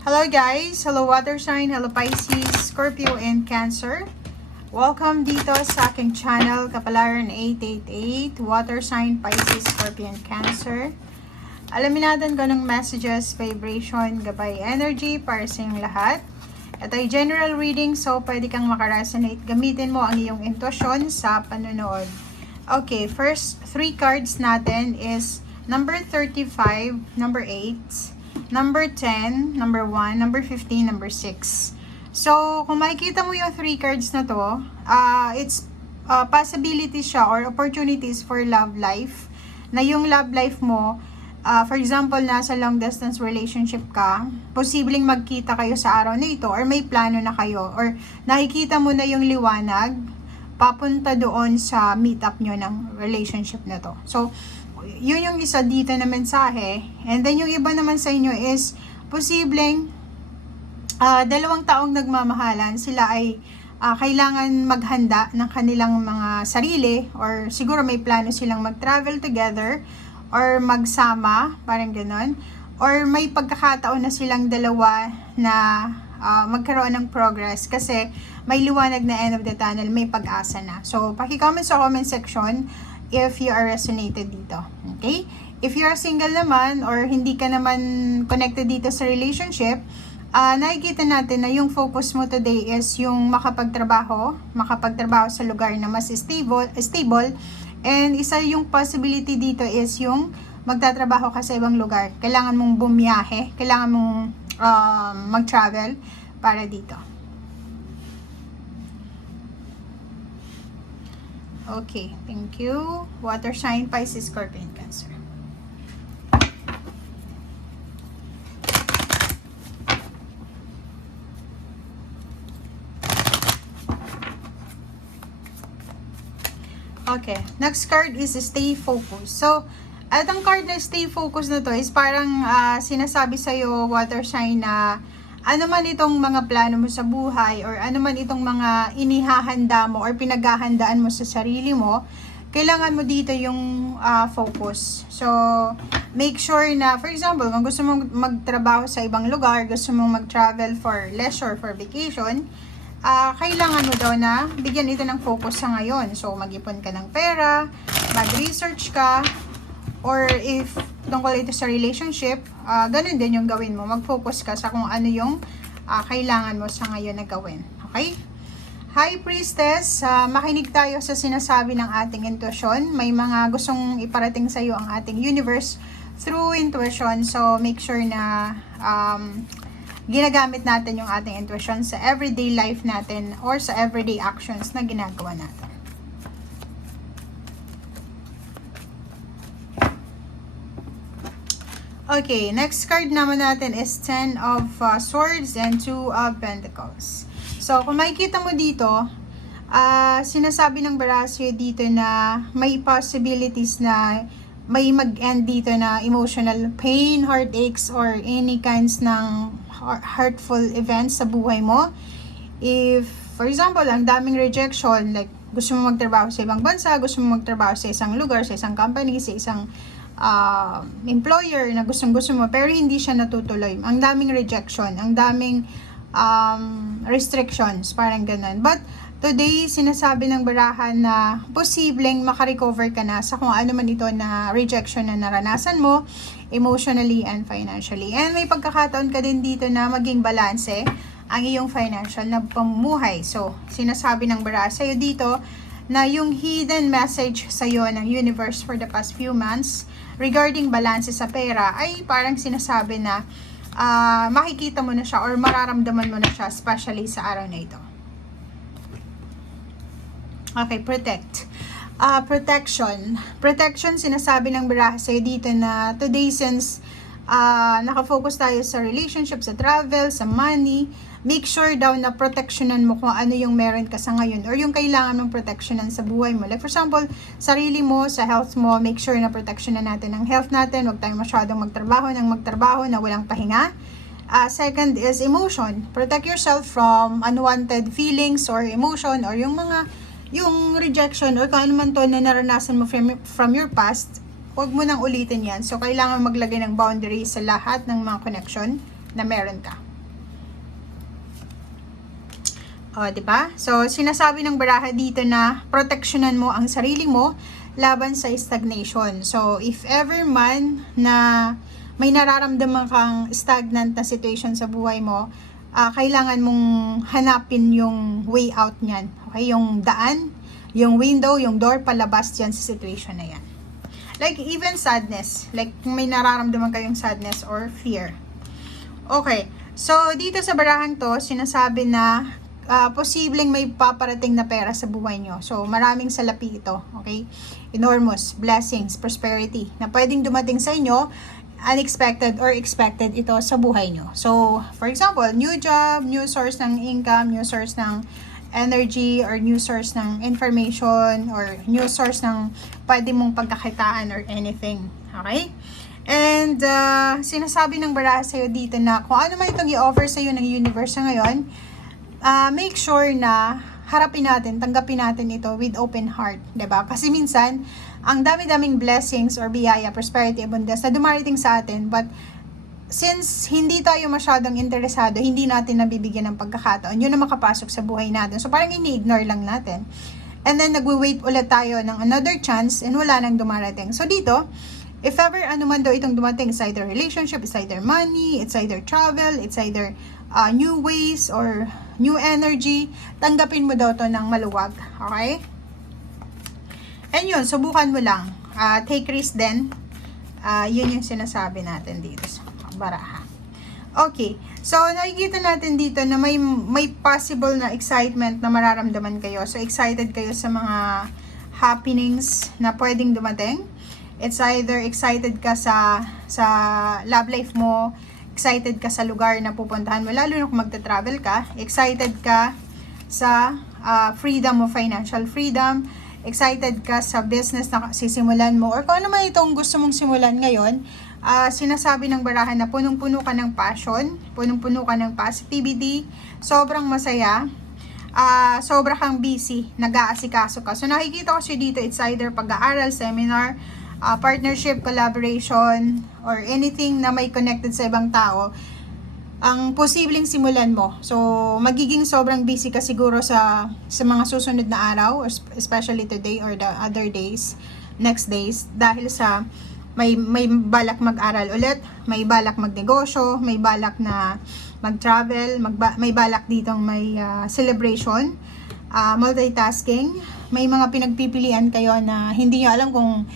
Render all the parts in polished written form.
Hello guys! Hello water sign, hello Pisces, Scorpio, and Cancer. Welcome dito sa aking channel, Kapalaran 888, water sign, Pisces, Scorpio, and Cancer. Alamin natin kung anong messages, vibration, gabay, energy para sa inyong lahat. Ito ay general reading, so pwede kang makaresonate. Gamitin mo ang iyong intuition sa panonood. Okay, first 3 cards natin is number 35, number 8, number 10, number 1, number 15, number 6. So, kung makikita mo yung 3 cards na to, it's possibilities siya or opportunities for love life. Na yung love life mo, for example, nasa long distance relationship ka, posibleng magkita kayo sa araw na ito or may plano na kayo or nakikita mo na yung liwanag papunta doon sa meetup nyo ng relationship na to. So, yun yung isa dito na mensahe. And then yung iba naman sa inyo is posibleng dalawang taong nagmamahalan, sila ay kailangan maghanda ng kanilang mga sarili or siguro may plano silang mag-travel together or magsama, parang ganon. Or may pagkakataon na silang dalawa na magkaroon ng progress kasi may liwanag na end of the tunnel, may pag-asa na. So, paki-comment sa comment section if you are resonated dito. Okay? If you are single naman or hindi ka naman connected dito sa relationship, nakikita natin na yung focus mo today is yung makapagtrabaho sa lugar na mas stable, and isa yung possibility dito is yung magtatrabaho ka sa ibang lugar. Kailangan mong bumiyahe, kailangan mong mag-travel para dito. Okay, thank you. Water sign, Pisces, Scorpio, and Cancer. Okay, next card is stay focused. So, itong card na stay focused na to is parang sinasabi sa'yo, water sign, na ano man itong mga plano mo sa buhay or ano man itong mga inihahanda mo or pinaghahandaan mo sa sarili mo, kailangan mo dito yung focus. So, make sure na, for example, kung gusto mong magtrabaho sa ibang lugar, gusto mong mag-travel for leisure, for vacation, kailangan mo daw na bigyan ito ng focus sa ngayon. So, mag-ipon ka ng pera, mag-research ka, or if tungkol ito sa relationship, ganun din yung gawin mo. Mag-focus ka sa kung ano yung kailangan mo sa ngayon na gawin. Okay? High Priestess, makinig tayo sa sinasabi ng ating intuition. May mga gustong iparating sa iyo ang ating universe through intuition. So, make sure na ginagamit natin yung ating intuition sa everyday life natin or sa everyday actions na ginagawa natin. Okay, next card naman natin is 10 of Swords and 2 of Pentacles. So, kung makikita mo dito, sinasabi ng Barasyo dito na may possibilities na may mag-end dito na emotional pain, heartaches, or any kinds ng hurtful events sa buhay mo. If, for example, ang daming rejection, like gusto mo magtrabaho sa ibang bansa, gusto mo magtrabaho sa isang lugar, sa isang company, sa isang employer na gustong-gusto mo pero hindi siya natutuloy. Ang daming rejection, ang daming restrictions, parang ganun. But today, sinasabi ng barahan na posibleng makarecover ka na sa kung ano man ito na rejection na naranasan mo emotionally and financially. And may pagkakataon ka din dito na maging balanse ang iyong financial na pamumuhay. So, sinasabi ng barahan sa'yo dito na yung hidden message sa'yo ng universe for the past few months regarding balance sa pera ay parang sinasabi na makikita mo na siya or mararamdaman mo na siya, especially sa araw na ito. Okay, protect. Protection, sinasabi ng baraha sa'yo dito na today, since nakafocus tayo sa relationship, sa travel, sa money, make sure daw na protectionan mo kung ano yung meron ka sa ngayon or yung kailangan mong protectionan sa buhay mo. Like for example, sarili mo, sa health mo, make sure na protectionan natin ang health natin. Huwag tayong masyadong magtrabaho na walang pahinga. Second is emotion. Protect yourself from unwanted feelings or emotion or yung rejection or kung ano man to na naranasan mo from your past. Huwag mo nang ulitin yan. So, kailangan maglagay ng boundaries sa lahat ng mga connection na meron ka. O, di ba? So, sinasabi ng baraha dito na proteksyonan mo ang sarili mo laban sa stagnation. So, if ever man na may nararamdaman kang stagnant na situation sa buhay mo, kailangan mong hanapin yung way out niyan. Okay? Yung daan, yung window, yung door palabas dyan sa situation na yan. Like even sadness. Like may nararamdaman kayong sadness or fear. Okay. So, dito sa barahang to, sinasabi na posibleng may paparating na pera sa buhay nyo. So, maraming salapi ito. Okay? Enormous blessings, prosperity na pwedeng dumating sa inyo, unexpected or expected ito sa buhay nyo. So, for example, new job, new source ng income, new source ng energy, or new source ng information, or new source ng pwede mong pagkakitaan or anything. Okay? And, sinasabi ng baraha sa'yo dito na kung ano man itong i-offer sa'yo ng universe ngayon, make sure na harapin natin, tanggapin natin ito with open heart, 'di ba? Kasi minsan, ang dami-daming blessings or biyaya, prosperity, abundance na dumarating sa atin, but since hindi tayo masyadong interesado, hindi natin nabibigyan ng pagkakataon, yun na makapasok sa buhay natin. So parang ini-ignore lang natin. And then nagwe-wait ulit tayo ng another chance and wala nang dumarating. So dito, if ever ano man daw itong dumating, it's either relationship, it's either money, it's either travel, it's either new ways or new energy, tanggapin mo daw to ng maluwag. Okay? And yun, subukan mo lang. Take risk din. Yun yung sinasabi natin dito sa baraha. Okay. So, nakikita natin dito na may possible na excitement na mararamdaman kayo. So, excited kayo sa mga happenings na pwedeng dumating. It's either excited ka sa love life mo, excited ka sa lugar na pupuntahan mo, lalo na kung magta-travel ka, excited ka sa freedom o financial freedom, excited ka sa business na sisimulan mo, or kung ano man itong gusto mong simulan ngayon, sinasabi ng barahan na punong-puno ka ng passion, punong-puno ka ng positivity, sobrang masaya, sobra kang busy, nag-aasikaso ka. So nakikita ko siya dito, it's either pag-aaral, seminar, partnership, collaboration, or anything na may connected sa ibang tao, ang posibleng simulan mo. So, magiging sobrang busy ka siguro sa mga susunod na araw, especially today or the other days, next days, dahil sa may balak mag-aral ulit, may balak magnegosyo, may balak na mag-travel, may balak ditong may celebration, multitasking, may mga pinagpipilian kayo na hindi nyo alam kung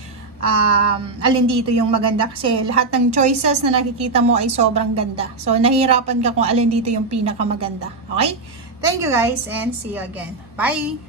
alin dito yung maganda, kasi lahat ng choices na nakikita mo ay sobrang ganda. So, nahihirapan ka kung alin dito yung pinakamaganda. Okay? Thank you guys and see you again. Bye!